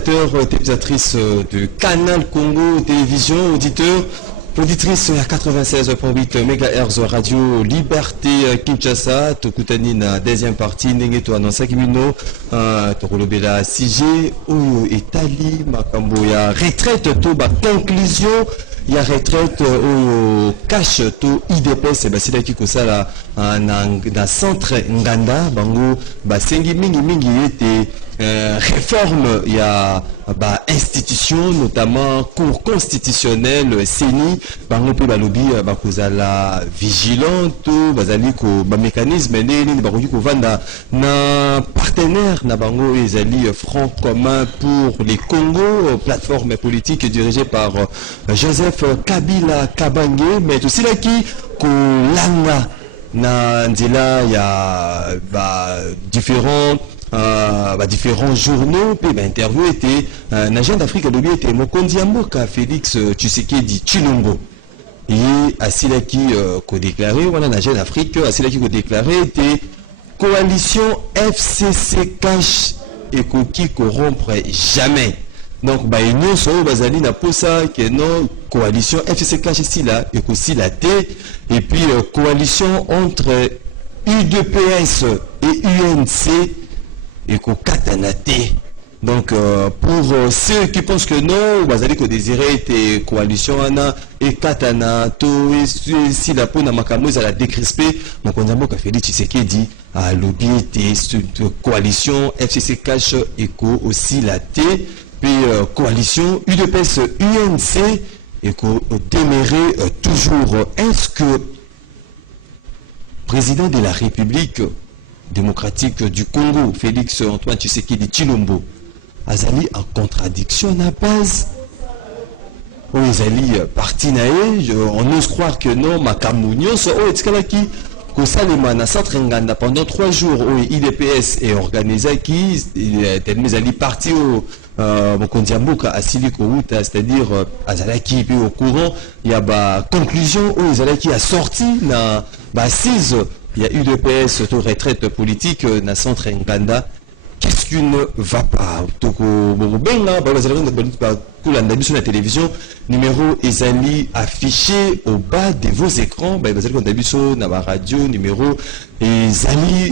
téléspectateurs, téléspectatrices de Canal Congo Télévision, auditeurs, auditrices à 96.8 MHz Radio Liberté Kinshasa, Tokutani na deuxième partie, Nengeto annonce Kimino, Tokolobela CG, Oyo Etali, Makambo ya retraite, to ba conclusion. Il y a retraite au cash to IDPS c'est là qui kosala na centre Nganda bango basengi mingi était réforme il y a institution notamment cour constitutionnelle CENI bango pe balobi bakozala vigilante bazali ko ba mécanisme nini bakoki ko vanda na partenaire na bango ezali Front commun pour les Congo, plateforme politique dirigée par Joseph Kabila Kabange, mais aussi là qui kolanga na nzela ya différents journaux puis interview était na Jeune d'Afrique de lui était Mokonzi Mboka Félix Tshisekedi Tshilombo et asila qui ko déclaré voilà na Jeune d'Afrique asila qui ko déclaré était coalition FCC cash et qui corrompre jamais. Donc, nous sommes basés na posa que non coalition FCC cash ici là et aussi la T et puis coalition entre UDPS et UNC et Katanate. Donc, pour ceux qui pensent que non, basali ko désirer était coalition ana et Katana to et si la peau na makambo za la décrisper mon konzambo ka Félix Tshisekedi a lobby était coalition FCC cash et aussi la T puis coalition UDPS UNC et qu'on démérait toujours. Est-ce que président de la République démocratique du Congo, Félix Antoine Tshisekedi Tshilombo, azali en contradiction à base ou azali parti nae, on ose croire que non, makambo nyonso o etikalaki kosalema na centre Nganda pendant 3 jours où IDPS est organisé qui tellement ali parti au Mokonzi Mboka asili ko uta, c'est-à-dire azalaki puis au courant il y a conclusion où azalaki a sorti na assise il y a UDPS to retraite politique na centre Nganda. Qu'est-ce qui ne va pas? La télévision, numéro Ezali affiché au bas de vos écrans. La radio, numéro Ezali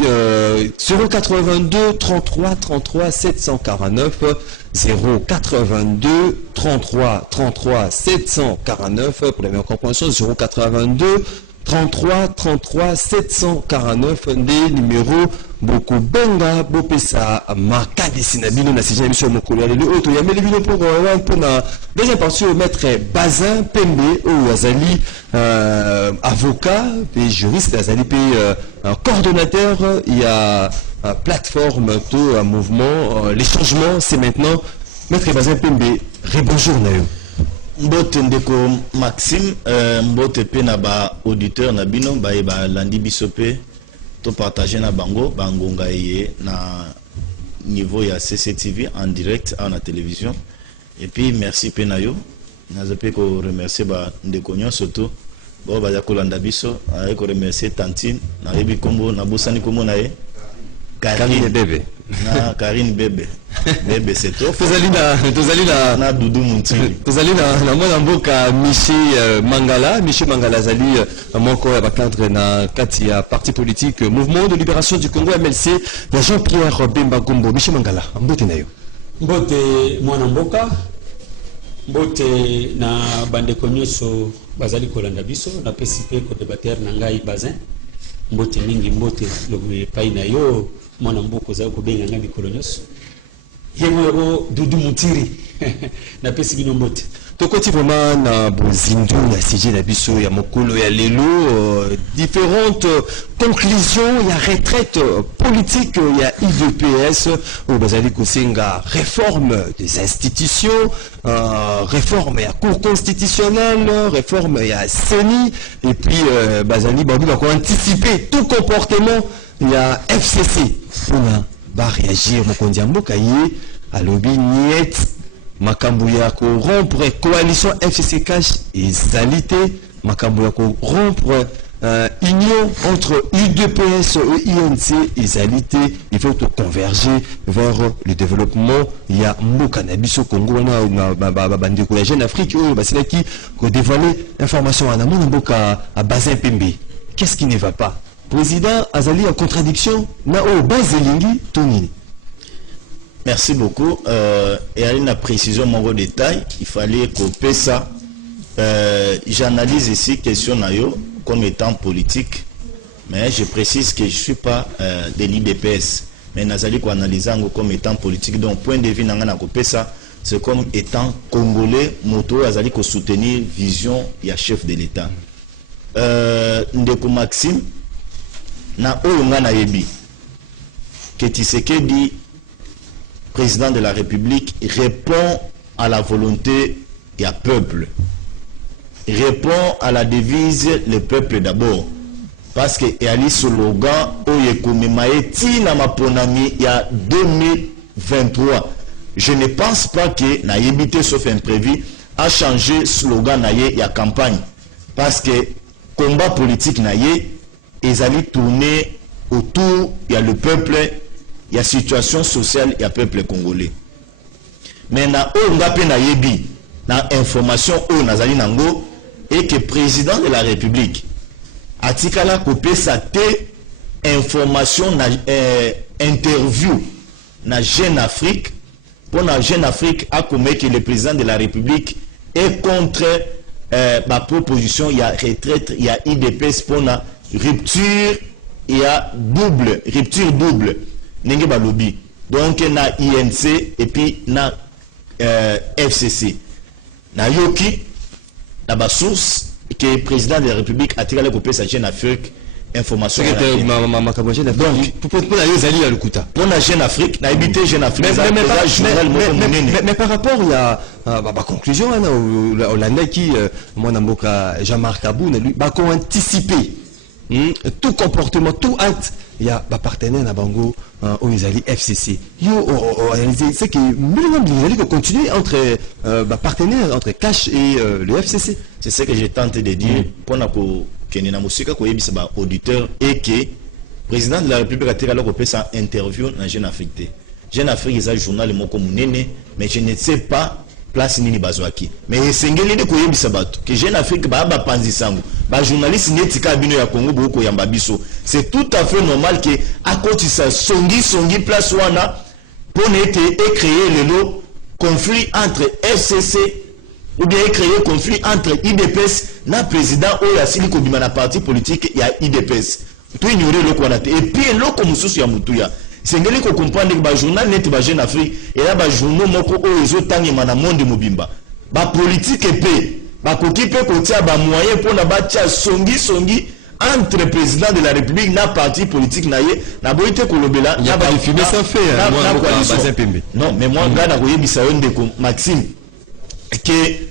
082 33 33 749 082 33 33 749 pour la meilleure compréhension 082 33 33 749 des numéros beaucoup benga bopesa makadi sinabino na sija émission mokolo ya lelo oto ya melibino pour na deuxième partie au maître Bazin Pembe ou Azali avocat et juriste Azali coordonnateur il y a plateforme tout un mouvement les changements c'est maintenant maître Bazin Pembe rebonjour nayo Mbote ndeko Maxime mbote pe na ba auditeur na bino ba landi bisope to partager na bango bangonga ye na niveau ya CCTV en direct à la télévision et puis merci pe na yo na zape ko remercier ba ndeko nyonso to bo ba ya kolanda biso ay ko remercier Tantine na yebi kombo na bosani kombo na ye Karine Bébé na Karine Bébé Bébé c'est tout tozali na Doudou Muntiri tozali na mwana mboka Michel Mangala zali moko ya cadre na kati ya parti politique Mouvement de Libération du Congo MLC ya Jean-Pierre Bemba Gombo. Michel Mangala mbote nayo mbote mwana mboka mbote na bandeko nyonso bazali kolanda biso na PCP ko débatteur na ngai Bazin mbote mingi mbote lobe pai na yo mwana mboka za ko benga ngai mikolo nyonso yemo Doudou Muntiri na pesi bino mbote tokoti vraiment na bozindu ya CG na biso ya mokolo ya lelo différentes conclusions ya retraite politique ya IDPS au bazali kosenga réforme des institutions réforme ya cour constitutionnelle réforme ya CENI et puis bazali babu ba ko anticiper tout comportement ya FCC on va réagir mokonzi mboka ye alobi niet makambo ya ko rompre coalition FCC cash et zalité makambo ya ko rompre union entre UDPS et INC et Zalité, il faut converger vers le développement. Il y a Mokanabiso Congo, la Jeune Afrique, c'est qui dévoiler l'information à Mboka à Bazin Pembe. Qu'est-ce qui ne va pas? Président Azali en contradiction, Nao Bazelingi Tonini. Merci beaucoup. Et à une précision, mon détail, il fallait couper ça. J'analyse ici question Nayo comme étant politique, mais je précise que je ne suis pas de l'IDPS. Mais Nazali ko analyse comme étant politique. Donc, point de vue Nangana couper ça, c'est comme étant congolais, moto Azali ko soutenir vision ya chef de l'État. Ndeko Maxime, na oyonga na yebi, que Tshisekedi, président de la République, répond à la volonté du peuple. Répond à la devise le peuple d'abord. Parce que il y a le slogan Oyekomimaeti na maponami il y a 2023. Je ne pense pas que na yebité sauf imprévu a changé slogan na il y a campagne. Parce que combat politique na ils allaient tourner autour il y a le peuple, il y a situation sociale, il y a peuple congolais. Mais na ngape na yebi na information o nazali nango et que président de la République atikala kopé sa information na interview na Jeune Afrique pour la Jeune Afrique a commis que le président de la République est contre ma proposition, il y a retraite, il y a IDPS pour la rupture, il y a rupture double nenge balobi. Donc na INC et puis na FCC na yoki na ba source que le président de la République a tiré le coupé sa Jeune Afrique information donc pour la Jeune Afrique na habité Jeune Afrique mais par rapport il y a ma conclusion on a qui mon amboka Jean-Marc Abou lui ba qu'on anticiper tout comportement tout acte il y a ba partenaire na bango au Isali FCC yo c'est que ils allaient continuer entre partenaires entre Cash et le FCC. C'est ce que j'ai tenté de dire pour que na musika ko yebisa ba auditeur et que président de la République a tiré alors ko sa interview na Jeune Afrique. Jeune Afrique est un journal moko munene mais je ne sais pas place nini bazwaki mais sengeli de ko yebisa bato que Jeune Afrique ba panzi sango ba journaliste netika bino ya Congo boko yamba biso. C'est tout à fait normal que à côté ça songi place wana pour n'être et créer le lot conflit entre FCC ou bien créer conflit entre IDPS na président ou la siliko bima na parti politique ya IDPS tout ignorer le quoi et puis loko mususu ya mutuya sengeli ko comprendre que ba journal net ba Jeune Afrique et là ba journaux moko o ezo tangema na monde mobimba ba politique pe ba kokipe ko tia ba moyen pour na ba tia songi entre président de la République na parti politique na ye na boite kolobela na ba fumer sans faire non mais moi ngana ko yebisa yonde ko Maxime que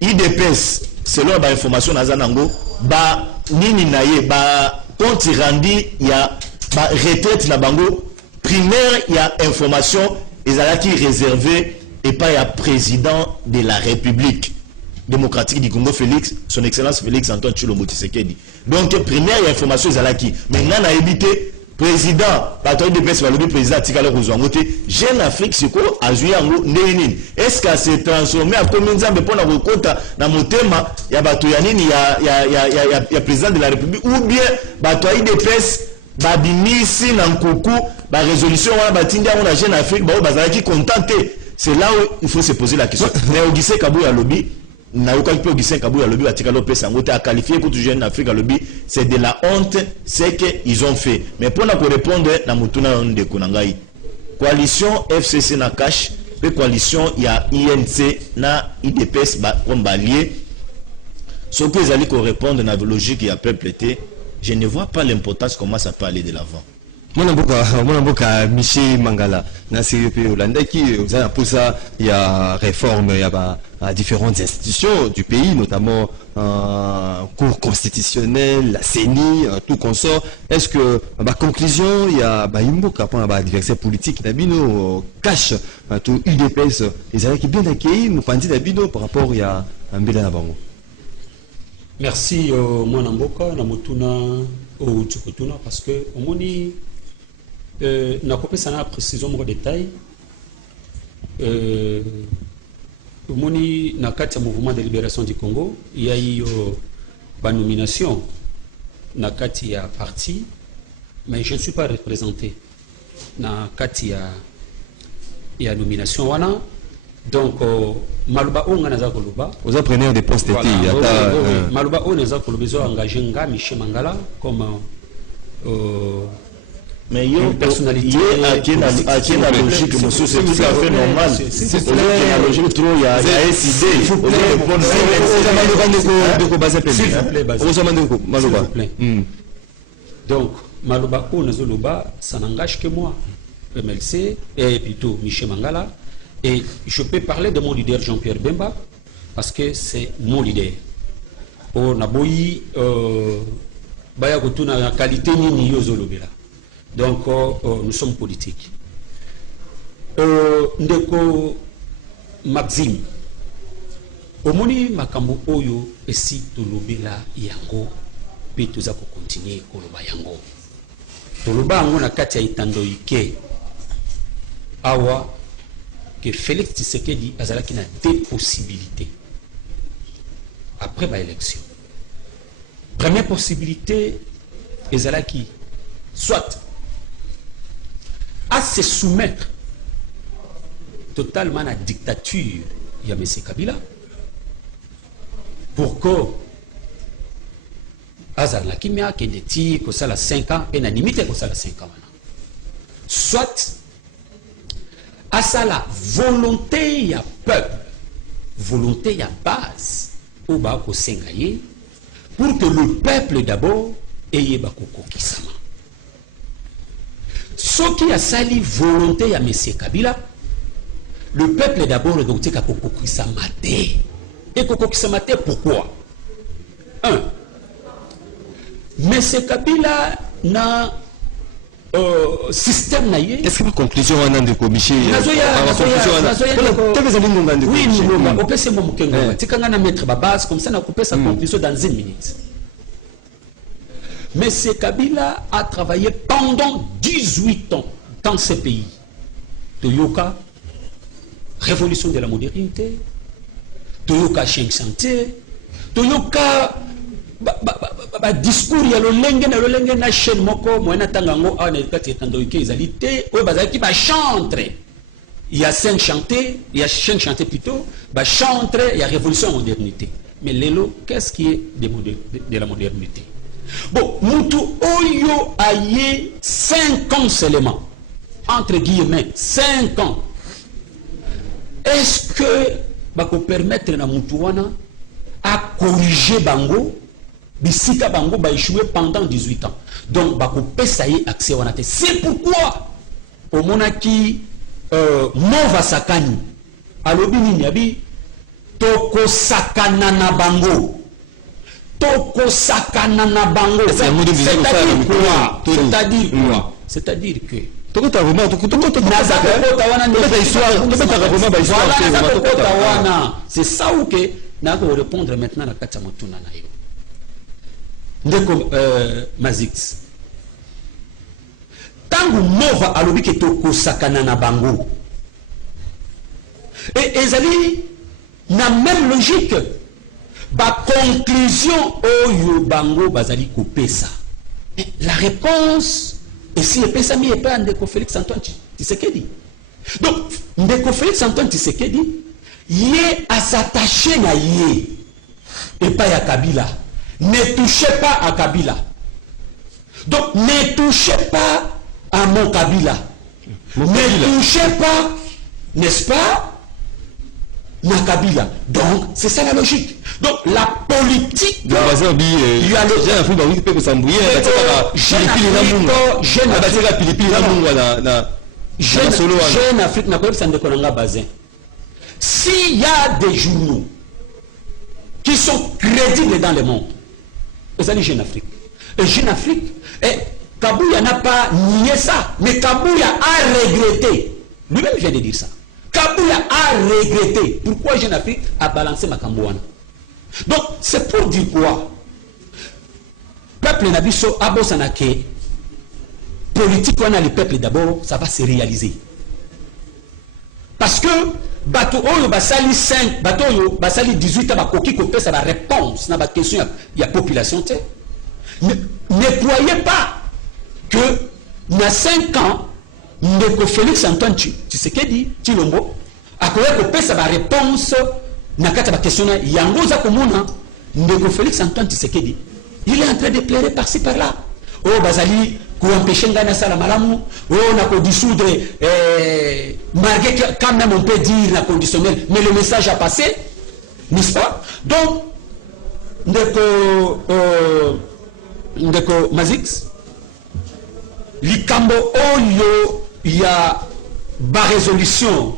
IDPS selon ba information na zanango ba nini na ye ba compte rendu ya ba retraite na bango primaire ya information ezalaki réservé et pas ya président de la République démocratique du Congo son excellence Félix Antoine Tshilombo Tshisekedi. Donc première information ezalaki mais ngana évité président patron de presse le président tikala kozwangote Jeune Afrique siko azui yango nini est-ce que c'est transformé à comme nzambe pona kokota na motema ya bato ya nini ya président de la République ou bien bato de presse babimisi na nkuku ba résolution wana batindi yango na Jeune Afrique ba bazalaki contenté. C'est là où il faut se poser la question. Mais Augustin Kabouya lobby na yoka pe Augustin Kabouya lobby batikalo pesa ngote a qualifié pour Jeune Afrique lobby, c'est de la honte ce que ils ont fait. Mais pour na ko répondre na mutuna de konangai coalition FCC na Cash et coalition ya INC na IDPS ba comme balier ce que ils allaient ko répondre na logique ya peuple été, je ne vois pas l'importance comment ça peut aller de l'avant. Mon amboka Michel Mangala na CEP Hollande qui vous a pour ça il y a réforme il y a différentes institutions du pays notamment cour constitutionnelle la CENI tout consort. Est-ce que conclusion il y a imboka pour adversaire politique Nabino Cash tout UDPS ils avaient qui bien accueilli nous pandit Nabino par rapport il y a un Mbela na bango. Merci mwana mboka na motuna au tukotuna parce que omoni na kopesa na précision mo détail omoni na kati ya mouvement de libération du Congo il y a eu ba nomination na kati ya parti mais je ne suis pas représenté na kati ya nomination wana. Donc maluba onga naza koloba aux appreneurs des postes voilà, été maluba onga naza koloba zo engagé nga Michel Mangala comme mais il y a une personnalité qui a la logique, monsieur, c'est tout à fait normal. C'est la logique trop, il y a SID. S'il vous plaît. Donc, Maluba Onazoloba, ça n'engage que moi, MLC, et plutôt Michel Mangala. Et je peux parler de mon leader Jean-Pierre Bemba, parce que c'est mon leader. On a boyi, baya kotuna la qualité ni yozolobela. Donc, nous sommes politiques. Ndeko Maxime, omoni makambo oyo esi tolobela yango, pe toza ko continuer koloba yango. Toloba yango na kati ya itando ike awa que Félix Tshisekedi azalaki na deux possibilités après la élection. Première possibilité, ezalaki soit à se soumettre totalement à la dictature de M. Kabila pour que Azar la Kimia qui dit que ça a 5 ans et n'a limité que ça a 5 ans maintenant. Soit à ça la volonté ya peuple, volonté ya base au bas ko sengaye pour que le peuple d'abord ait bakoko kisama. Ce qui a sali volonté à M. Kabila, le peuple d'abord est doté à Kokokisamate. Et Kokokisamate, pourquoi? 1. M. Kabila n'a système naïe. Est-ce que la conclusion en de Komiché oui, on peut se mettre ma base comme ça, on peut sa conclusion dans 1 minute. Mais M. Kabila a travaillé pendant 18 ans dans ce pays. Toyoka, révolution de la modernité, Toyoka Cheng Santé, Toyoka discours, il y a le na chaîne moko, moena tangango, a nekati tandoike izalité, ou bazaki ba chantre. Il y a 5 chantés, il y a 5 chantés plutôt, ba chantre, il y a révolution de la modernité. Mais l'élo, qu'est-ce qui est de la modernité? Bon, Moutou Oyo a eu 5 ans seulement, entre guillemets, 5 ans. Est-ce que va permettre à Moutouana à corriger Bango, Bissika Bango va échouer pendant 18 ans? Donc, va essayer accès à c'est pourquoi au monaki Mova Sakani, à l'obini Niabi, Toko Sakana na Bango. Toko sakana na bango. C'est-à-dire quoi? C'est-à-dire quoi? C'est-à-dire que c'est ça où que n'a pas répondre maintenant à Katamotuna nayo. Ndeko Mazix. Tangu Nova alobi ke toko sakana na bango. Et ezali na même logique. Ba conclusion oyo bango bazali couper ça. La réponse et si le pesa mi est pas Ndeko Félix Antoine Tshisekedi. Donc Ndeko Félix Antoine Tshisekedi yé à s'attacher na yé et pas à Kabila. Ne touchez pas à Kabila. Donc ne touchez pas à mon Kabila. Ne touchez pas, n'est-ce pas, na Kabila. Donc, c'est ça la logique. Donc, la politique de... Jeune Afrique n'a pas eu de bazin. S'il y a des journaux qui sont crédibles dans le monde, vous allez Jeune Afrique. Et Jeune Afrique, Kabouya n'a pas nié ça, mais Kabouya a regretté. Lui-même vient de dire ça. Kabouya a regretté. Pourquoi Jeune Afrique a balancé Makambouana? Donc, c'est pour dire quoi? Peuple Nabiso, Abosanake, politique, on a le peuple d'abord, ça va se réaliser. Parce que, bateau oyo basali 5, bateau oyo basali 18 ans, bakoki kopé ça la réponse na ba question il y a population té. Ne croyez pas que na 5 ans ndeko Félix Antoine Tshisekedi Tshilombo akoya kopé ça la réponse na kata ba question yango za komona ndeko Félix Antoine Tshisekedi il est en train de pleurer par-ci par-là. Oh bazali pour empêcher ngana sala malamu on a dissoudre malgré quand même on peut dire la conditionnelle mais le message a passé, n'est-ce pas? Donc ndeko Mazix likambo oyo il y a ba résolution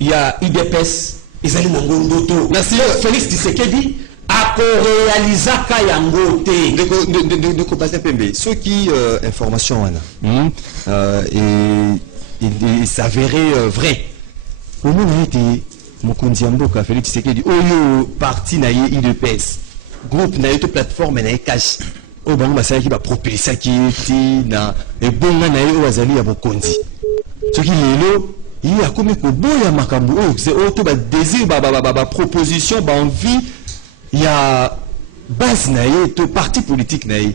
il y a IDPS ezali na ngondoto merci Félix Tshisekedi akorealizaka yango te ndeko Bazin Pembe soki information wana et s'avérer vrai au moment où était mokonzi ya mboka Félix Tshisekedi oyo parti na ye IDPS groupe na ye to plateforme na ye cash o bango basalaki bapropulsaki ti na ebonga na ye oyo azali ya bokonzi soki lelo ye akomi koboya makambo oyo c'est oyo to badésir baproposition baenvie il y a base naïe, tout parti politique naïe,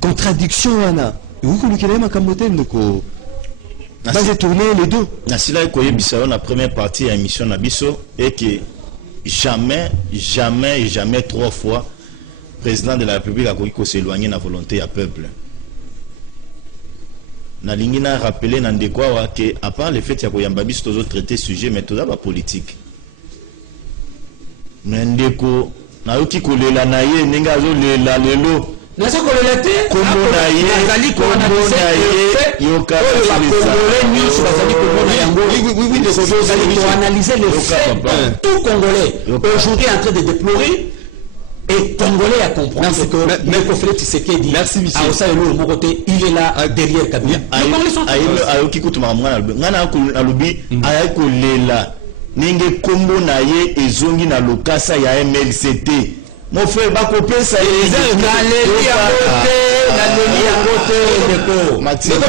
contradiction wana. Vous connaissez ma camote ndeko. Base tourner les deux. Nasila koye bisao na première partie de l'émission Nabiso et que jamais 3 fois président de la République a koyi ko s'éloigner na volonté à peuple. Na lingina rappeler na ndeko wa que à part le fait ya koyamba biso tozo traiter sujet mais toza ba politique. Ndeko na yoki kolela na ye ndenge azolela lelo naza kolela te kombo na ye azali koanalyser yoka congolais nyonso bazali komona yango oui analyser le fait tout congolais aujourd'hui en train de déplorer et congolais à comprendre que Ndeko Félix Tshisekedi il est là derrière Kabila ayoki kutuma mwana ngana alobi ayako lela ninge kombo na ye ezongi na lokasa ya MLCT mon frère bakopesa ye na leli yango te ndeko Maxime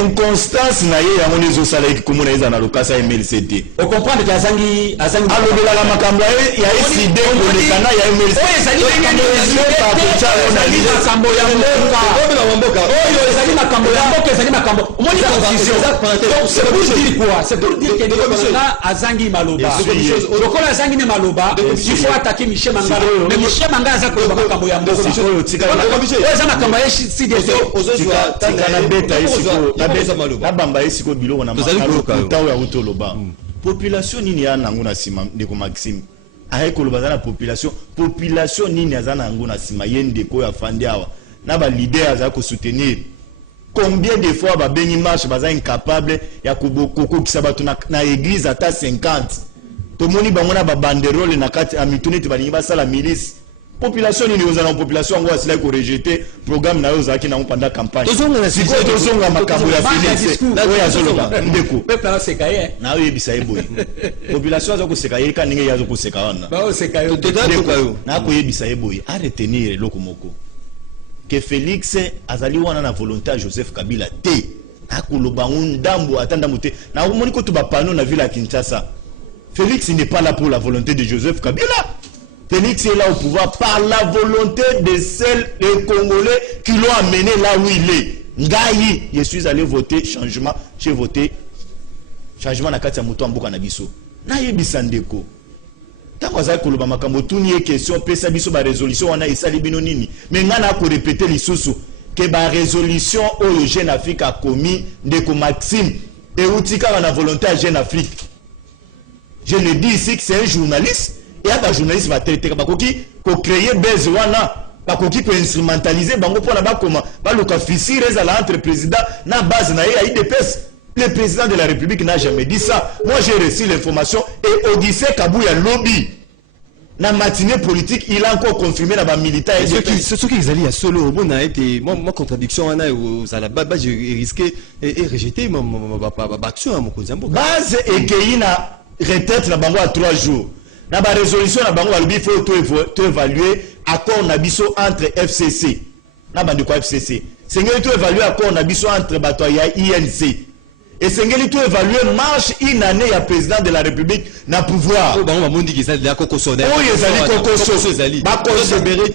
inconstance na ye yango nezo sala ekomona eza na lokasa ya MLCT o comprendre que azangi alobela la makambo ya SID kolekana ya MLCT oyo ezali makambo ya mboka oyo ezali makambo ya mboka ezali makambo omoni confusion c'est pour dire quoi c'est pour dire que là azangi maloba lokola azangi ne maloba il faut attaquer Michel Mangala mais Michel Mangala aza koloba makambo ya mboka oyo eza makambo ya SID ozozwa tikana beta isiko na bamba esiko biloko na makalo ya utoloba population nini ya nango na sima ndeko Maxime aye koloba na population nini azana nango na sima ye ndeko ya fandi awa na ba leader aza ko soutenir combien de fois ba bengi marche baza incapable ya koko kisa batu na église ata 50 to moni bango na ba banderole na kati amitunete balingi basala milice population ni ozana population ngo asila ko rejeter programme na yozaki na pendant campagne tozonga makambo ya Félix oyo azoloba ndeko peuple a sekaye na oyebisa eboye population azo ko sekaye ka ninge yazo ko seka wana ba o sekayo na ko yebisa eboye a retenir loko moko que Félix azali wana na volonté à Joseph Kabila te akoloba ndambo atandambo te na moni ko to ba pano na ville ya Kinshasa. Félix n'est pas là pour la volonté de Joseph Kabila. Félix est là au pouvoir par la volonté de celles des Congolais qui l'ont amené là où il est. Ngayi, je suis allé voter changement, j'ai voté changement na kati ya moto mboka na biso. Na yebisa ndeko. Tango za koloba makambo tuni question pesa biso ba résolution wana esali bino nini. Mais ngana ko répéter lisusu que ba résolution oyo Jeune Afrique a commis ndeko Maxime et utika na volonté à Jeune Afrique. Je le dis ici que c'est un journaliste. Et à un journaliste va traiter pour créer base wana bakoki ko instrumentaliser bango pour na comment ba loka fisire za la entre président na base na ya IDPS. Le président de la République n'a jamais dit ça. Moi j'ai reçu l'information et Odyssey Kabouya lobby la matinée politique, il a encore confirmé la militaire. Ce qui est solo, moi contradiction, j'ai risqué et rejeté ma action à mon cousin. Base et qu'il a retraite la bango à 3 jours. La résolution la bango il faut évaluer accord nabiso entre FCC. La bande quoi FCC. C'est qu'il faut évaluer accord nabiso entre batoya INC. Et c'est qu'il faut évaluer marche une année à président de la République na pouvoir. On va dire qu'ils ont des cocos.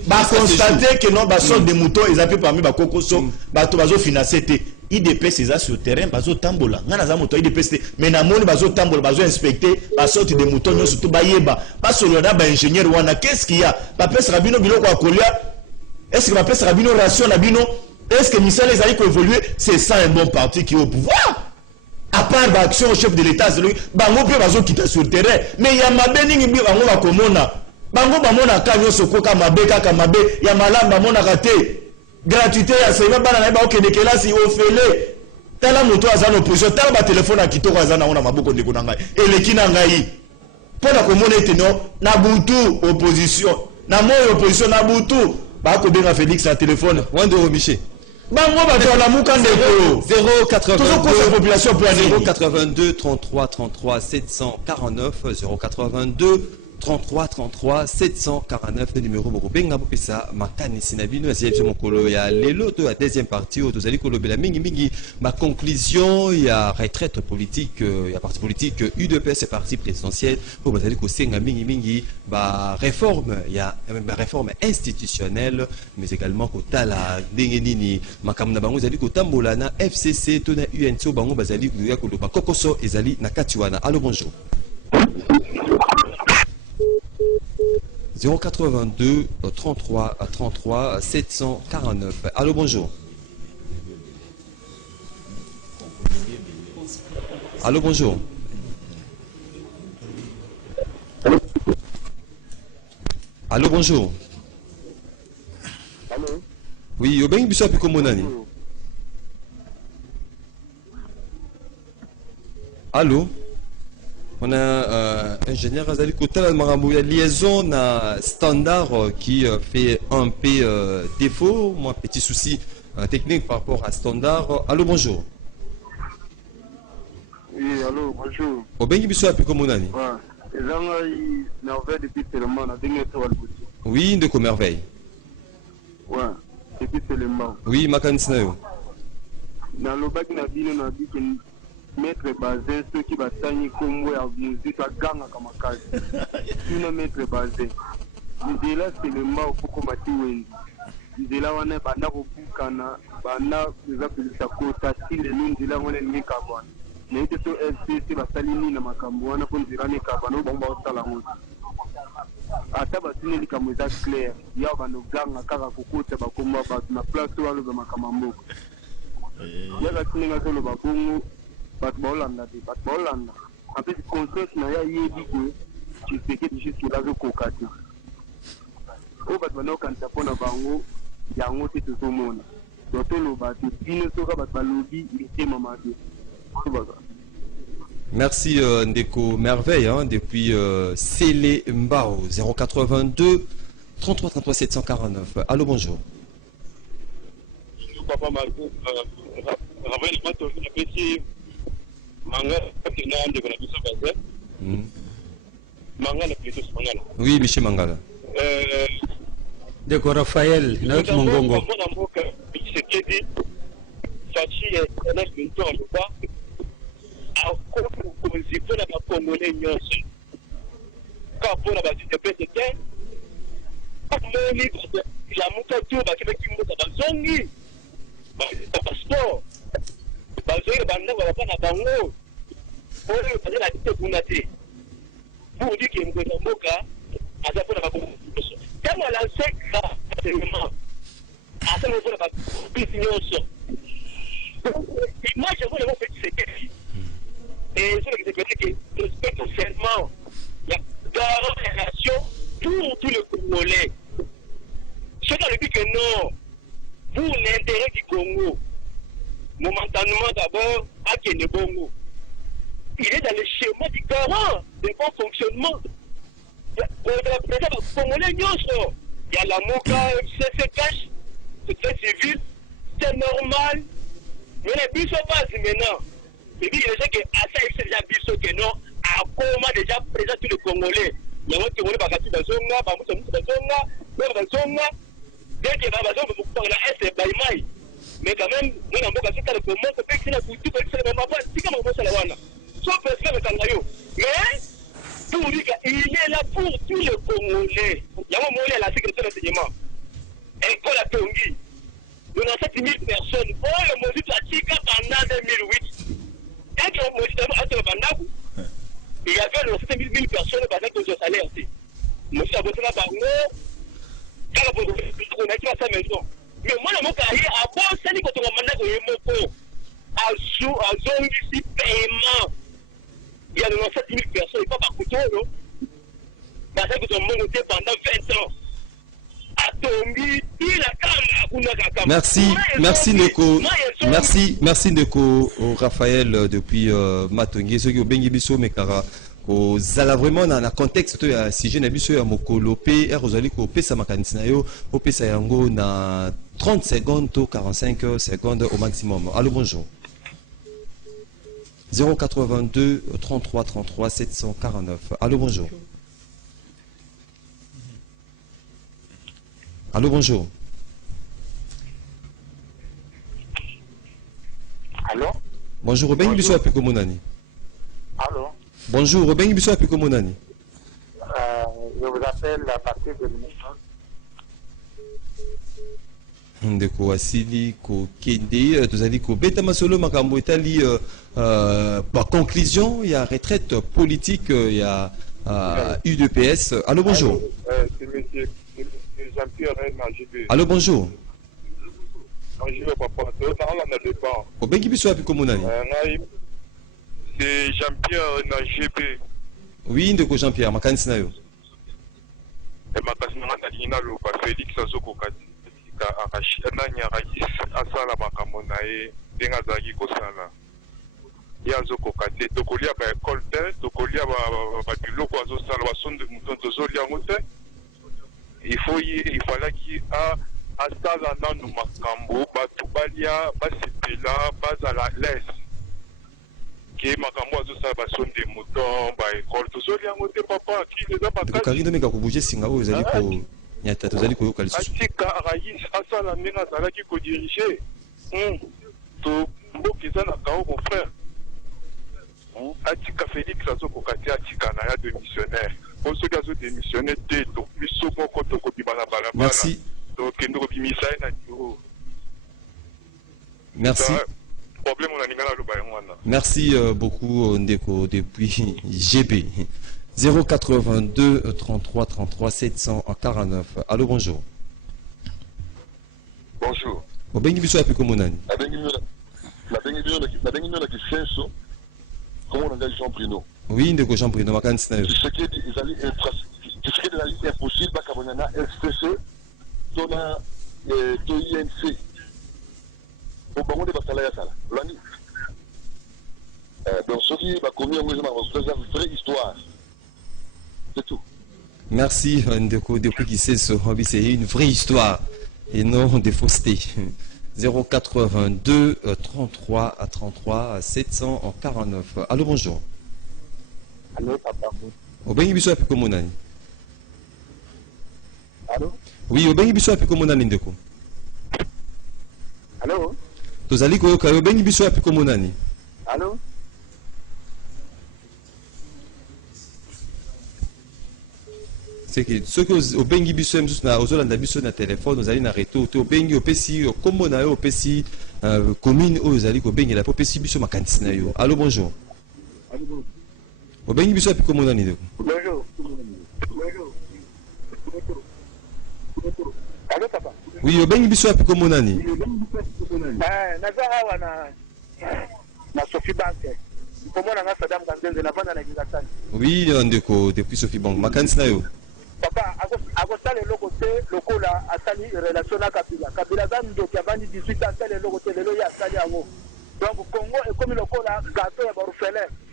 Bah constater que non, bah sont des moutons, ils appellent parmi bah cocoso, bah to bazo financer. IDP c'est ça sur terrain, bazo tambola. Ngana za moto IDP c'est mais na moni bazo tambola, bazo inspecter, bah sorti des moutons nyos surtout ba yeba. Pas solo na ba ingénieur wana, qu'est-ce qu'il y a? Ba pesa rabino biloko akolia. Est-ce que ba pesa rabino ration na bino? Est-ce que Michel les a évoluer? C'est ça un bon parti qui est au pouvoir. À part l'action au chef de l'État, bango pe bazo quitter sur le terrain, mais il y a mabé ningi bango ba komona. Bango ba mona kanyo soko ka mabe kaka mabe, ya malamba mona raté. Gratuité ya sema bana na ba okende kelasi ofele. Tala moto azana opposition, tala ba téléphone à kitoko azana ona maboko ndeko na ngai. Eleki na ngai. Pona komona eteno na butu opposition. Na moyo opposition na butu. Ba ko benga Félix à téléphone. Wando Miché. Bango ba to la mukandeko 082 33 33 749 082 33 33 749 le numéro bokobenga bopesa makani sinabino asiye mokolo ya lelo to la deuxième partie où tozali kolobela mingi ma conclusion ya retraite politique ya parti politique UDPS parti présidentiel pour bazali ko senga mingi ba réforme ya ba réforme institutionnelle mais également ko tala ndenge nini makamna bango zali ko tambola na FCC to na UNC bango bazali ko koloba kokoso ezali na katiwana. Allô, bonjour. 082 33 33 749. Allô, bonjour. Allô, bonjour. Allô, bonjour. Allô. Oui, Obeng Bissau Pikomonani. Allô. On a ingénieur Azali Kota Marambo, liaison na standard qui fait un peu défaut. Moi, petit souci technique par rapport à standard. Allô, bonjour. Oui, allô, bonjour. Obengi biso api komonani. Ouais. Et là, il a ouvert depuis tellement, on a dingue tout à l'outil. Oui, de merveille. Ouais, depuis tellement. Oui, makanisna yo. Dans le bac, on a dit que maître basé, ceux qui battent comme moi, musique à gang à Kamakazi. Sinon, maître basé. Il là, c'est le mot pour combattre Wendy. Il là, on est bana au Bukana, bana, nous appelons ça Kota, si les noms de là, on est mis Kaban. Mais c'est tout FCC, la Salini, la Makamouana, pour dire les Kabano, bon, on va la route. Ata basine li kamuza clair ya bano ganga kaka kokota bakoma ba na place walo ba makamambo ya la tinga solo ba bongo ba bolanda de ba bolanda après conseil na ya yebi que tu sais que jusque là je kokati o ba bano kanta pona bango yango te to mona to lo ba te bino to ka ba lobi ite mama de Merci Ndeko Merveille depuis Sélé Mbao 082 33 33 749. Allô, bonjour. Papa Marco, oui, Michel Mangala. Ndeko Raphaël, Naoki Mongongo. Pour la Congolais nyonso ka pour la BCPT amoni ya mutatu bakibeki mbuka bazongi passeport bazongi banda bapana bango oyo bazela tete kuna te pour dire que mbuka mboka aza pour la Congolais tellement la secra tellement asa mo pour la bisi nyonso image vous le fait c'est et ce qui se fait que respecte le serment, il y a garant la nation pour tous les Congolais. Ce qui dit que non, pour l'intérêt du Congo, momentanément d'abord, à Kenebongo, il est dans le schéma du garant de bon fonctionnement. président congolais nyonso ya lamuka se cache c'est civil c'est normal mais la biso base maintenant il dit déjà que asa c'est déjà biso que non a comment déjà présent tous les congolais il y a qui vont pas kati bazonga ba muso bazonga ba bazonga dès que ba bazonga pour la est baimai mais quand même moi na mboka c'est le comment que pexina kutu que c'est même pas si comme on la wana so président de Kangayo mais pour lui il est là pour tous les congolais il y a un moment la sécurité de l'enseignement école à Tongi nous avons 7 000 personnes oh le Moïse Platika pendant 2008 et que Moïse a il y avait 7 000 personnes pendant que je salaire Moïse a bossé là bango quand on a fait sa maison mais moi le mot carrière à bon c'est ni quand on a mandé ko yemoko à zone ici paiement il y a 7 000 personnes, il pas par couteau, non? Parce que tout le monde était pendant 20 ans. Merci Neko. Merci Neko Raphaël depuis Matongi. Ce qui est bien biso mekara. Zala vraiment dans le contexte de si je n'ai biso ya mokolo pe erozali ko pesa makanisi na yo o pesa yango na 30 secondes ou 45 secondes au maximum. Allô, bonjour. 082 33 33 749. Allô, bonjour. Allô, bonjour. Allô? Bonjour, Obengi Biso Apiko Monani. Allô? Bonjour, Obengi Biso Apiko Monani. Je vous appelle à partir de l'émission. Ndeko Asili ko Kende, tozali ko beta masolo makambo etali par conclusion, il y a retraite politique, il y a UDPS. Allô, bonjour. C'est monsieur Jean-Pierre Nagibé. Allô, bonjour. Nagibé, papa, c'est un débat. Obengi Biso Apiko Monani. C'est Jean-Pierre Nagibé. Oui, Ndeko Jean-Pierre, makanisi na yo. Et makanisi na Nina Loba, Félix Azoko Kati. Nanya Raïs asala makambo na ye ndenge azalaki kosala ye azokoka te tokolia baekole te tokolia babiloko azosala basonde moto tozolia yango te ifalaki asala nanu makambo bato balia basepela bazala lese ke makambo azosala basonde moto baekole tozolia yango te papa akili eza makasi meka kobouge singa oyo ezali ko nyata tozali koyoka lisusu atika Raïs asala ndenge azalaki kodirige to mboka eza na kao mon frère atika Félix azokoka te atika na ya démissionnaire po soki azodémissionne te biso moko tokobima na balabala tokende kobimisa ye na bureau. Merci. Problème on a ninga na loba yango wana. Merci beaucoup Ndeko depuis GB. 082 33 33 749. Allô, bonjour. Bonjour. Obengi Biso Apiko Monani. Comment on a Jean Bruno? Oui, Ndeko Jean Bruno, makanisi na yo. Ce qui est impossible, Bakabonana, SPC, Tona, INC. Au Bango de Basala Yasala. Donc, ce qui va commis en une vraie histoire. C'est tout. Merci Ndeko depuis qui sait ce hobby, c'est une vraie histoire et non des faussetés. 082 33 33 749. Allô, bonjour. Allô, papa. Obengi Biso Apiko Monani. Allô? Oui, Obengi Biso Apiko Monani Ndeko. Allô? Tozali koyoka Obengi Biso Apiko Monani. Allô? C'est que ceux qui au bengi biso na ozolanda biso na téléphone ozali na reto to bengi opesi kombo na yo opesi commune o ozali ko bengi la opesi biso makanisi na yo. Allô, bonjour. Au bengi biso api komona ni. Bonjour. Allô papa. Oui, au bengi biso api komona ni. Naza hawa na Sophie Bank. Komona nga Saddam Kandenze na bana na Kingasani. Oui, ndeko depuis Sophie Bank makanisi na yo. Papa, agosala eloko te lokola asali relation na Kabila za ndoki abandi 18 ans asali eloko te lelo ya asali yango. Donc Congo ekomi lokola gâteau ya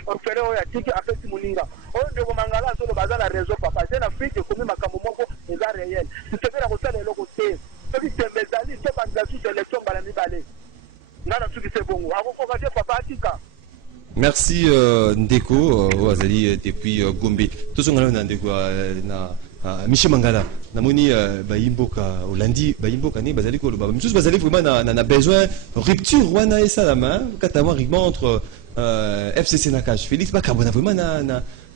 orphelin oyo atiki afeti moninga oyo ndeko mangala azolo baza na réseau papa je na Merci Ndeko Wazali depuis Gombe. Tout ce qu'on a Ndeko na Michel Mangala. Namoni Baimboka Olandi Baimboka ni bazali ko ba. Tous bazali vraiment na besoin rupture wana et ça la main katama rigement entre FCC Nakaj Félix Bakabona vraiment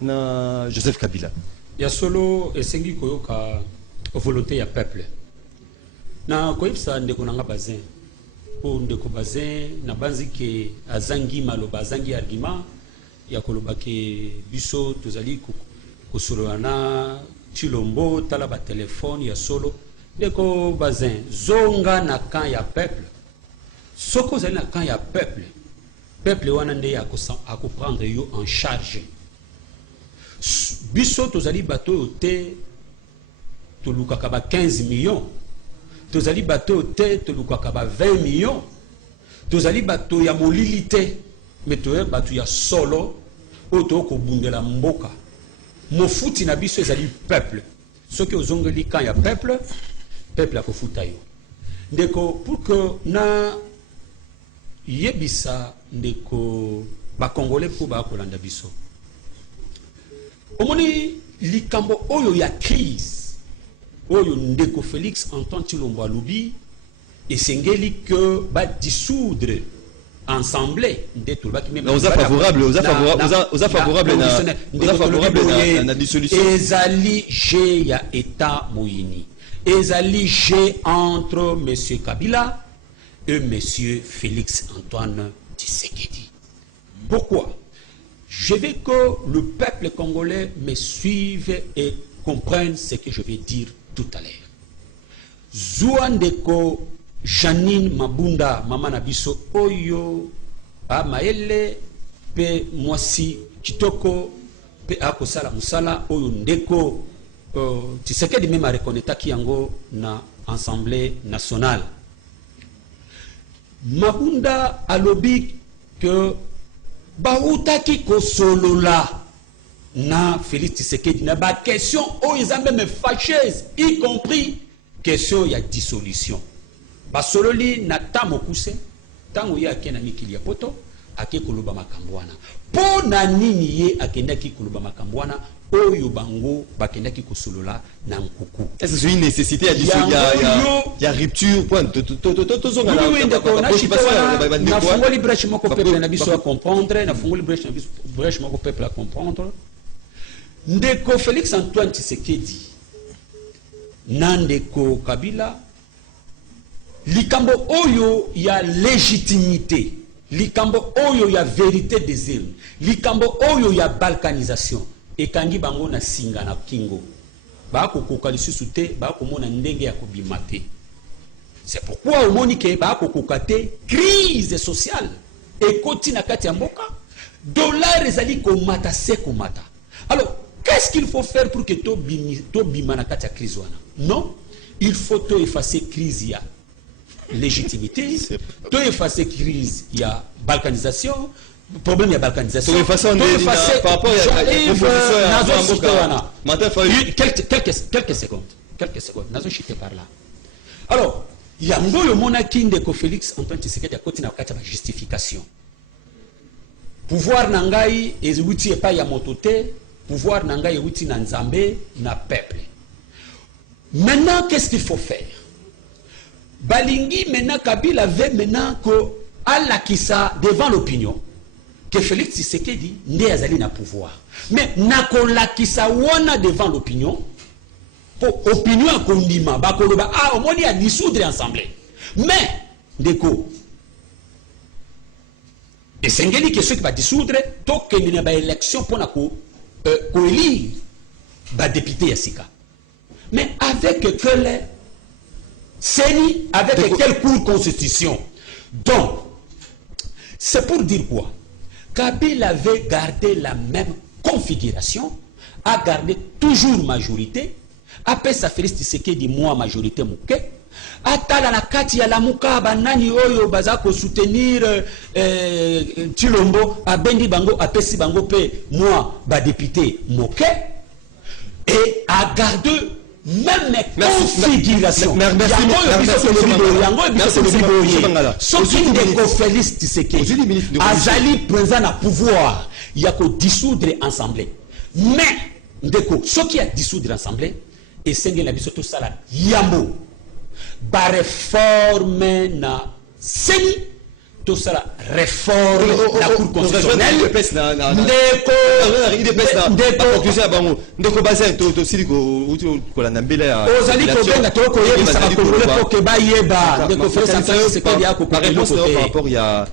na Joseph Kabila. Ya solo esengi koyoka volonté ya peuple. Na koyipsa Ndeko nanga bazin. Po Ndeko bazin na banzi ke azangi maloba azangi argument ya koloba ke biso tozali kosolana Chilombo tala ba téléphone ya solo Ndeko bazin zonga na camp ya peuple soko zali na camp ya peuple wana nde ya ko prendre yo en charge biso tozali bato te tolukaka ba 15 millions tozali bato te tolukaka ba 20 millions tozali bato ya molili te mais toye bato ya solo oto ko bundela mboka mofuti na biso ezali peuple soki ozongeli camp ya peuple akofuta yo Ndeko pour que na yebisa Ndeko ba congolais po ba kolanda biso omoni likambo oyo ya crise oyo Ndeko Félix Antoine Tshilombo alobi esengeli que ba dissoudre ensemble aux favorables na dissolution ezali jeu ya état moyini ezali jeu entre monsieur Kabila et monsieur Félix Antoine Tshisekedi. Pourquoi? Je veux que le peuple congolais me suive et comprenne ce que je vais dire tout à l'heure. Ndeko Janine Mabunda mama na biso oyo ba maele pe mwasi kitoko pe akosala musala oyo Ndeko Tshisekedi même reconnaître ki yango na Assemblée nationale. Mabunda alobi que bautaki kosolola na Félix Tshisekedi na ba question oyo eza même fâcheuse y compris question ya dissolution. Basololi na tamo kuse tango ye akena mikili ya poto ake koloba makambo wana po na nini ye akendaki koloba makambo wana oyo bango bakendaki kosolola na nkuku. Est-ce que c'est une nécessité ya rupture point tozonga na fungoli brèche moko peuple na biso a comprendre na fungoli brèche moko peuple a comprendre. Ndeko Félix Antoine Tshisekedi na Ndeko Kabila likambo oyo ya légitimité, likambo oyo ya vérité des urnes, likambo oyo ya balkanisation ekangi bango na singa na kingo bakokoka lisusu te bakomona ndenge ya kobima te. C'est pourquoi omoni ke bakokoka te crise sociale ekoti na kati ya mboka dollar ezali komata se komata. Alors qu'est-ce qu'il faut faire pour que to bima na kati ya crise wana? Non, il faut to effacer crise ya légitimité, to effacer crise ya balkanisation, problème ya balkanisation, to effacer par rapport quelques secondes nazo chiter par là. Alors yango yo mona Ndeko Félix Antoine Tshisekedi akoti na kati ya justification pouvoir na ngai ezuti epa ya motote, pouvoir na ngai euti na nzambe na peuple. Maintenant qu'est-ce qu'il faut faire? Balingi maintenant Kabila veut maintenant que alakisa devant l'opinion que Félix Tshisekedi nde azali na pouvoir. Mais nakolakisa wana devant l'opinion pour opinion akondima bakoloba ah omoni a dissoudre ensemble. Mais Ndeko esengeli que ceux qui va dissoudre tokende na ba élection pour na ko élire ba député ya sika. Mais avec quel CENI, avec quelle cour constitution? Donc, c'est pour dire quoi? Kabila avait gardé la même configuration, a gardé toujours majorité, après sa Félix Tshisekedi moi majorité mouke, atala na kati ya lamuka banani oyo baza ko soutenir Tshilombo abendi bango apesi bango pe moi ba député mouke, et a gardé même Merci, configuration merci, soki ndeko Félix Tshisekedi azali présent na pouvoir il y a que dissoudre assemblée mais ndeko soki a dissoudre assemblée et senge na biso to sala yambo ba réforme na seni tout ça réforme la cour constitutionnelle ndeko bassin to siliko ko la nambela ozali ko benga to ko yebisa ba congolais pour que ba yeba ndeko Félix Tshisekedi ako par réponse par rapport il y a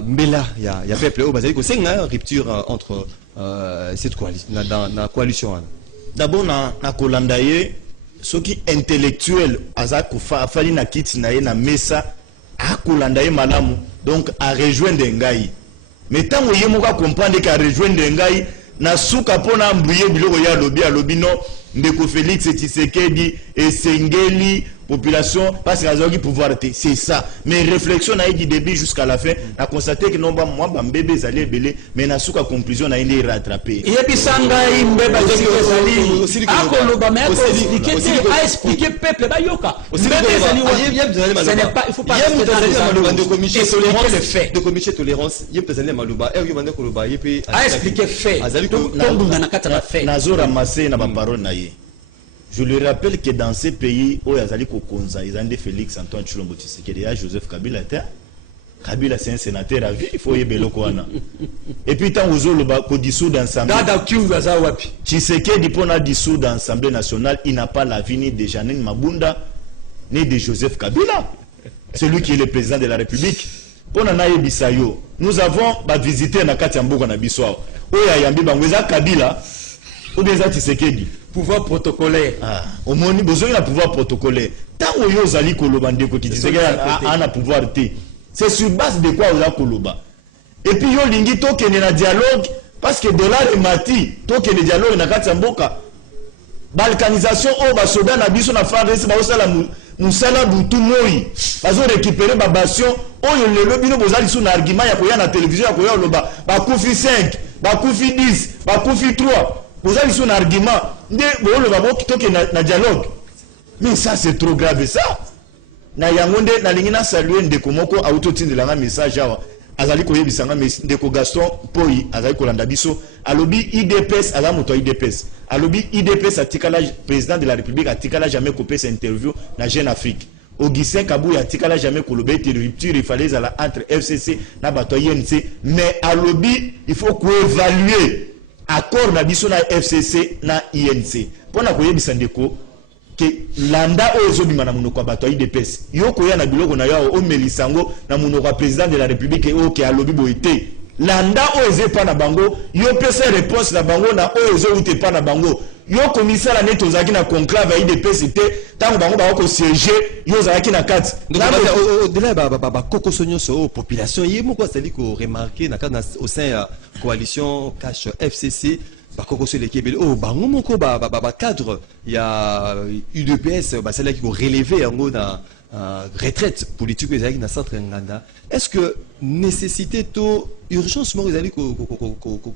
mbela il y a peuple au basali ko senga rupture entre cette coalition dans la coalition d'abord na kolanda ye soki intellectuel azako fali na kiti na ye na mesa akolanda ye malamu donc a rejoindre ngai mais tango ye moka comprendre ka rejoindre ngai na suka pona mbuye biloko ya lobi no ndeko Félix Tshisekedi esengeli population parce que azaki pouvoir c'est ça mais réflexion na du début jusqu'à la fin a constaté que non ba moi ba mbebe zali belé mais na suka conclusion na indi rattraper yebisanga imbeba zali akoloba mais expliquer peuple ba yoka mbebe zali ce n'est pas il faut pas expliquer le fait de comité tolérance yebezali maluba et yobande koloba yepi expliquer fait donc na kata na fait nazo ramasser na ba parole na ye. Je le rappelle que dans ces pays où il y a Kokonza, ils ont des Félix Antoine Tshilombo Tshisekedi, il y a Joseph Kabila. Kabila c'est un sénateur à vie, il faut y aller. Et puis tant aux autres, dissout d'ensemble. Tshisekedi pour la dissout d'Assemblée nationale, il n'a pas la vie ni de Janine Mabunda ni de Joseph Kabila, celui qui est le président de la République. Pour Nanaye Bisayo, nous avons visité Nakati Amboka na Biswa. Où il y a Yambi Kabila ou bien Tshisekedi. Pouvoir protocolaire. Au moins, besoin d'un pouvoir protocolaire. Tant que vous avez Kolobande qui disait qu'il a un pouvoir, c'est sur base de quoi vous avez Koloba. Et puis, vous avez dit qu'il y a un dialogue, parce que de là, le mati, qu'il y a un dialogue, il y a un Mboka. Balkanisation, oh, bah, soda, na biso, na fande, c'est pas ça, la moussala, boutou, moi. Parce que récupérer ma bastion, oh, le lobby, nous avons dit un argument, il y a la télévision, il y a le bas, bah, Koufi 5, bah, Koufi 10, bah, Koufi 3. Vous avez un argument, na dialogue. Mais ça c'est trop grave ça. Na yangonde na lingina saluer ndeko moko autotine la message awa. Azali ko yebisanga ndeko Gaston Poi azali ko landa biso. Alobi IDPS ala moto IDPS. Alobi IDPS atikala président de la République atikala jamais coupé cette interview na Jeune Afrique. Augustin Kabou atikala jamais kolobé de rupture il fallait ala entre FCC na bato INC mais alobi il faut qu'on évaluer accord na biso na FCC na INC pona koyebisa ndeko ke landa ozo bimana munoko bato IDPS yoko ya na biloko na yao o melisango na munoko président de la République o ke alobi boité landa ozo pa na bango yo pesa réponse na bango na ozo ute pa na bango yo commissaire net ozaki na conclave IDPS te tango bango ba ko siéger yo zaki na kati au-delà ba koko sonyo so population yemo ko sali ko remarquer na kana au sein coalition cash FCC ba koko so le kebele oh bango moko ba cadre il y a UDPS ba sala qui ko relever yango na retraite politique ezali na centre nganda est-ce que nécessité to urgence mo ezali ko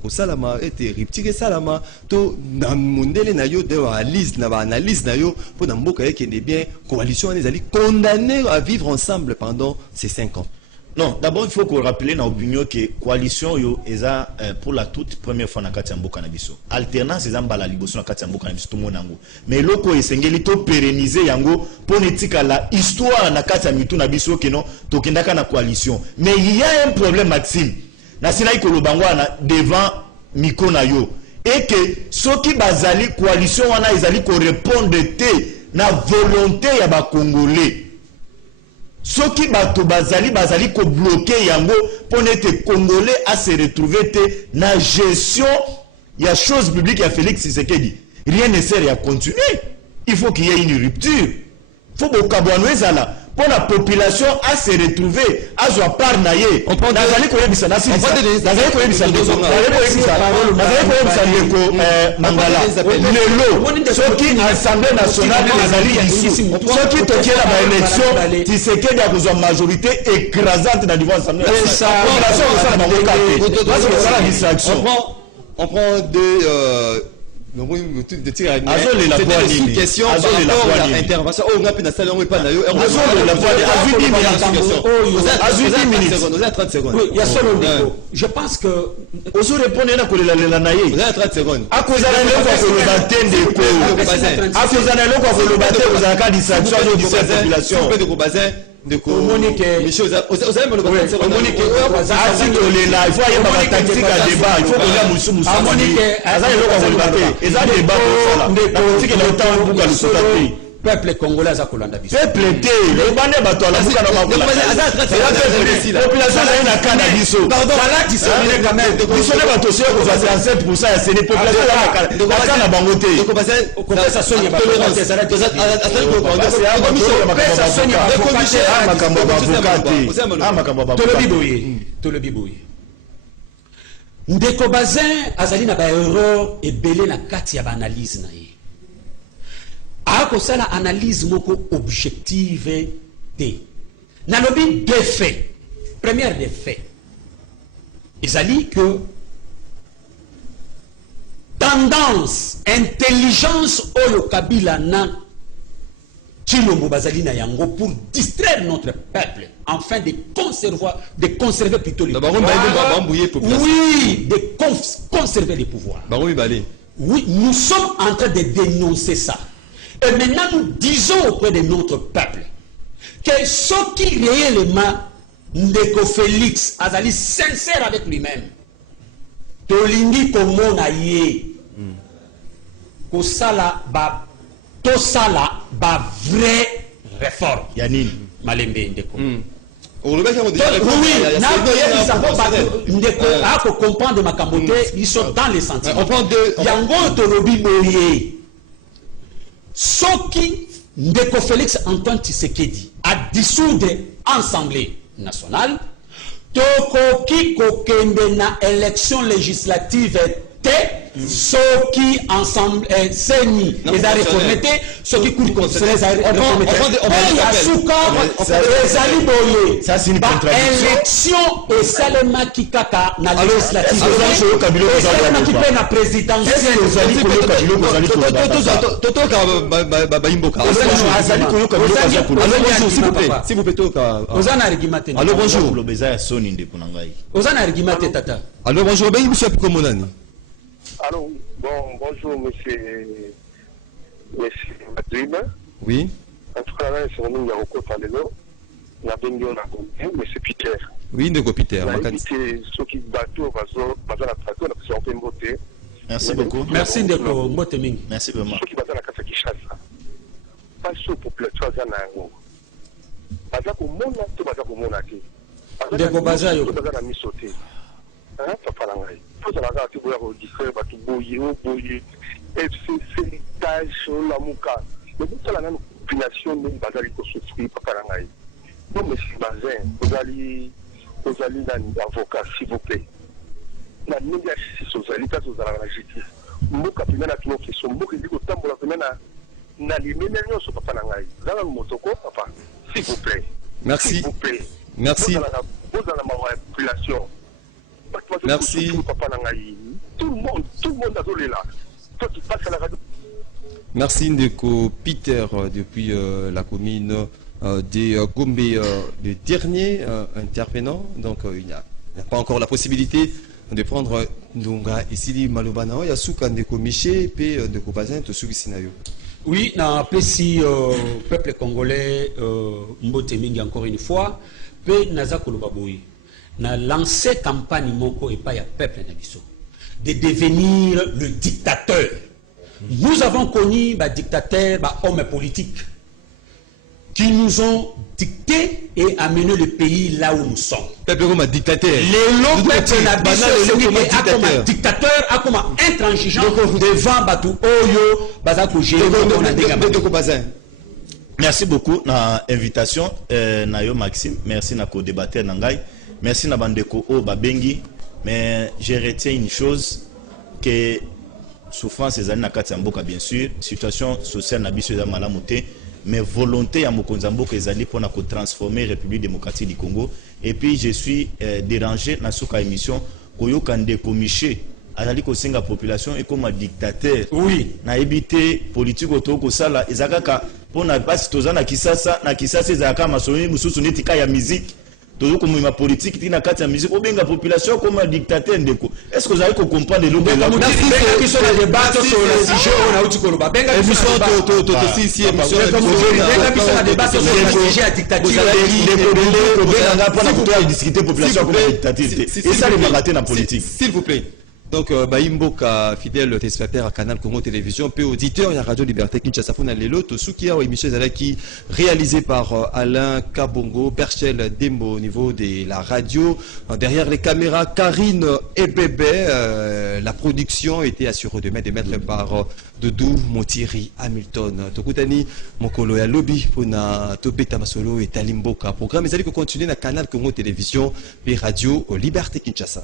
salama était rupture salama to na mondele na yo de analyse na analyse na yo pour na mboka yeke ne bien coalition ezali condamné à vivre ensemble pendant ces 5 ans. Non, d'abord il faut qu'on rappelle dans l'opinion que coalition yo eza pour la toute première fois na kati ya mboka na biso. Alternance eza mbala liboso na kati ya mboka na biso tout monde nango. Mais loko esengeli to pérenniser yango politique la histoire na kati ya mitu na biso que non tokendaka na coalition. Mais il y a un problème Maxime. Na sina ikolobango na devant miko na yo et que soki bazali coalition wana ezali ko répondre te na volonté ya ba congolais. Soki bato bazali ko bloquer yango pour n'être congolais à se retrouver te na gestion ya chose publique ya Félix Tshisekedi. Rien ne sert à continuer. Il faut qu'il y ait une rupture. Il faut que ezala pour la population à se retrouver à zo par naye. On prend nazali ko yebisa na sisi. Nazali ko yebisa ndeko. Nazali ko yebisa ndeko Mangala. Lelo soki Assemblée nationale nazali ici. Soki tokiela ba élection Tshisekedi a besoin majorité écrasante dans devant Assemblée nationale. Population ça na bango kate. Parce que ça la distraction. On prend Donc, de tirer Azole la voix une question par rapport à l'intervention. Oh, on a pu installer un pas d'ailleurs. Azole la voix Vous avez 30 secondes. Oui, il y a solo Ndeko. Je pense que Ozo répondre na kolela lela na ye. Vous avez 30 secondes. Akoza na loko koloba te Ndeko. Akoza na loko koloba te kozala ka distraction de population. De Kobazin. De Monique. Michel, vous avez mal au Monique. Azingolela, il faut y avoir tactique à débat, il faut qu'on ait musu musu. Monique. Aza loko koloba te. Eza débat pour ça. La politique est autant pour que le peuple congolais a kolanda biso. Peuple te, le bande bato la buka na makula. Population za na kana biso. Pardon, là tu sais quand même. Biso ne bato sio ko 67% ya sene population na kana bango te. Ko ça sonye ba ko ça là tu to le biboye. Ndeko Bazin azali na ba erreur ebele na kati ya ba analyse na ye. Ako sala analyse moko objective te. Na lobi deux faits. Première des faits. Ezali que tendance, intelligence oyo Kabila na Chilombo bazali na yango pour distraire notre peuple afin de conserver plutôt les pouvoirs. Oui, de conserver les pouvoirs. Oui, nous sommes en train de dénoncer ça. Et maintenant, nous disons auprès de notre peuple que ce qui réellement Ndeko Félix Azali sincère avec lui-même, Tolingi Komona Ye, Kosala ba Tosala ba vraie réforme. Yanine Malembe Ndeko. Oui, Ndeko a comprendre ma camote, ils sont dans les sentiments. On prend deux. Yango Tolobi Moye. Soki Ndeko Félix Antoine Tshisekedi a dissoudre l'Assemblée nationale, Tokoki kokende na élection législative te, Soki ensemble seni les a réformés, Soki cour constitutionnelle les a réformés. Yasuka ezali boye. Ça c'est une contradiction. Élection et Salema Kikaka na législative. Salema Kikaka na présidentielle. S'il vous plaît, Ozana argumenté. Allô, bonjour. Ozana argumenté, tata. Allô, bonjour. Ben, monsieur Apicomonani. Alors, bonjour, monsieur Madrid. Oui. En tout cas, là, c'est un nom de Palelo. On a bien dit, on a compris, monsieur Peter. Oui, de Peter. On a évité ceux qui battent au bateau, on a fait voter. Merci beaucoup. Merci Ndeko Mbote Mingi. Merci vraiment. Ceux qui battent la Kasa Kishasa. Pas ceux population à Zanango. Baza ko mona to baza ko mona te. Ndeko baza yo. Baza na misote. Ah, ça fala ngai. Faut ça la ti boya ko distraire batu boye FCC tâche la muka. Mais tout ça la population ne baza li ko souffrir pa kala ngai. Donc monsieur Bazin, vous allez dans avocat s'il vous plaît. Na nenge ya sisi ozali ta ozala na justice. Mboka pena na tuno question mboka ndiko tambola pena na limene nyonso papa na ngai. Zala motoko papa. S'il vous plaît. Merci. S'il vous plaît. Merci. Merci. Tout le monde a donné là. Toi, tu passes à la radio. Merci Ndeko Peter depuis la commune de Gombe, le dernier intervenant. Donc il n'y a pas encore la possibilité de prendre Ndunga ici Malobana. Il y a Souka Ndeko Miché et Ndeko Bazin, tout ce qui s'y Oui, na plesi peuple congolais Mbote Mingi encore une fois, pe naza koloba boye. Na lancé campagne moko et pas ya peuple na biso de devenir le dictateur. Nous avons connu des dictateurs, des hommes politiques qui nous ont dicté et amené le pays là où nous sommes. Peuple comme un dictateur. Les longs peuples na biso comme un dictateur, comme un intransigeant devant Batou Oyo, Bazako Géo, Merci beaucoup na invitation Nayo Maxime, merci na co-débatteur Nangai, merci na bandeko o babengi, mais je retiens une chose que souffrance ezali na kati ya mboka bien sûr, situation sociale na biso eza malamu te, mais volonté ya mokonzi mboka ezali pona ko transformer République démocratique du Congo. Et puis je suis dérangé na suka émission koyoka Ndeko Miché azali kosenga population ekoma dictateur. Oui. Na ebité politique otoko sala ezakaka pona basi tozana Kisasa na Kisasa ezaka masoni mususu netika ya musique. Toujours comme ma politique tina kati ya musique obenga population comme dictateur ndeko. Est-ce que vous allez comprendre le benga qui sont les débats sur le sujet on a outi koloba benga qui sont si si émission benga qui sont les débats sur le sujet à dictature benga pour pouvoir discuter population comme dictature. Et ça les magatés dans politique. S'il vous plaît. Donc, Baimboka, fidèle téléspectateur à Canal Congo Télévision, puis auditeur, il y a Radio Liberté Kinshasa Funa Lelo, Tosukia, émission qui réalisée par Alain Kabongo, Berchel Dembo au niveau de la radio. Derrière les caméras, Karine et Bébé, la production était assurée de mettre par Doudou Motiri Hamilton. Tokutani, Mokolo ya Lobby, Pona Tobeta Masolo et Talimboka. Programme, ils allaient continuer dans Canal Congo Télévision, puis Radio Liberté Kinshasa.